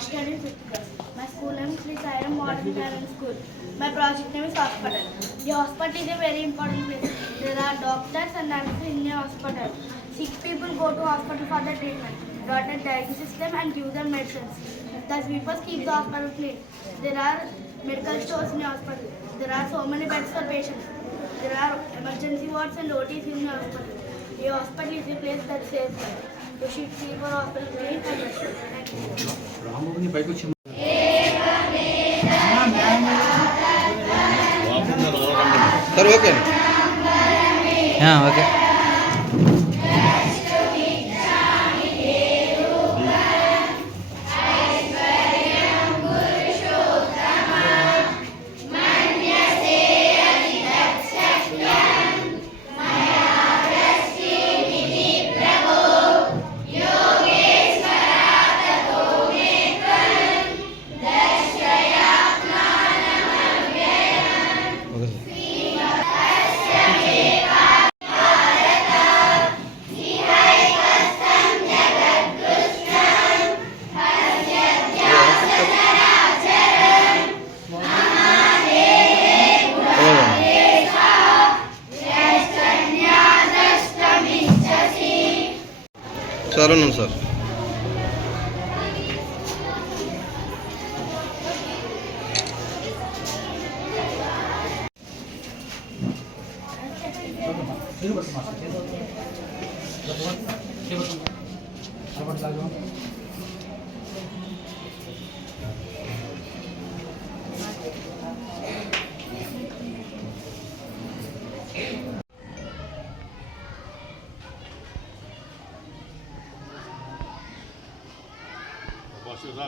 study in 5th class. My school name is Sri Sairam Modern Parent School. My project name is hospital. The hospital is a very important place. There are doctors and nurses in the hospital. Sick people go to hospital for the treatment. Doctor diagnose them and give them medicines. The sweepers keep the hospital clean. There are medical stores in the hospital. There are so many beds for patients. There are emergency wards and OTs in the hospital. The hospital is a place that saves life. You should keep our hospital clean and rested. Thank you. Sir okay हाँ okay sir sir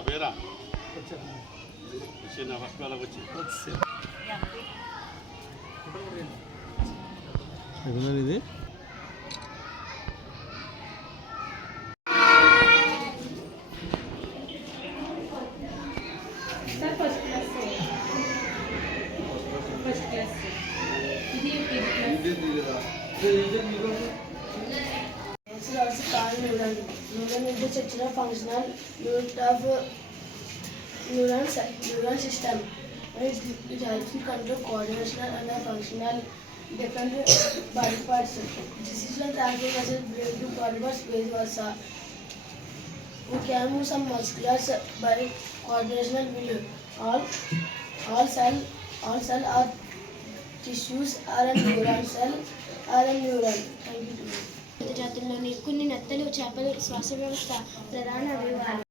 Vera. Sina hospital వచ్చి. ఇది sir first class से ఇది Neuron is the structural functional unit of neural system. It helps to control coordination and functional different body parts. Decision transfer message brain to body parts vice versa. We can move some musculars by coordinational will. All cell or tissues are a neuron cell are a neuron. Thank you. జాతుల్లోని కొన్ని నత్తలు చేపలు శ్వాస వ్యవస్థ ప్రధాన అవయవాలు.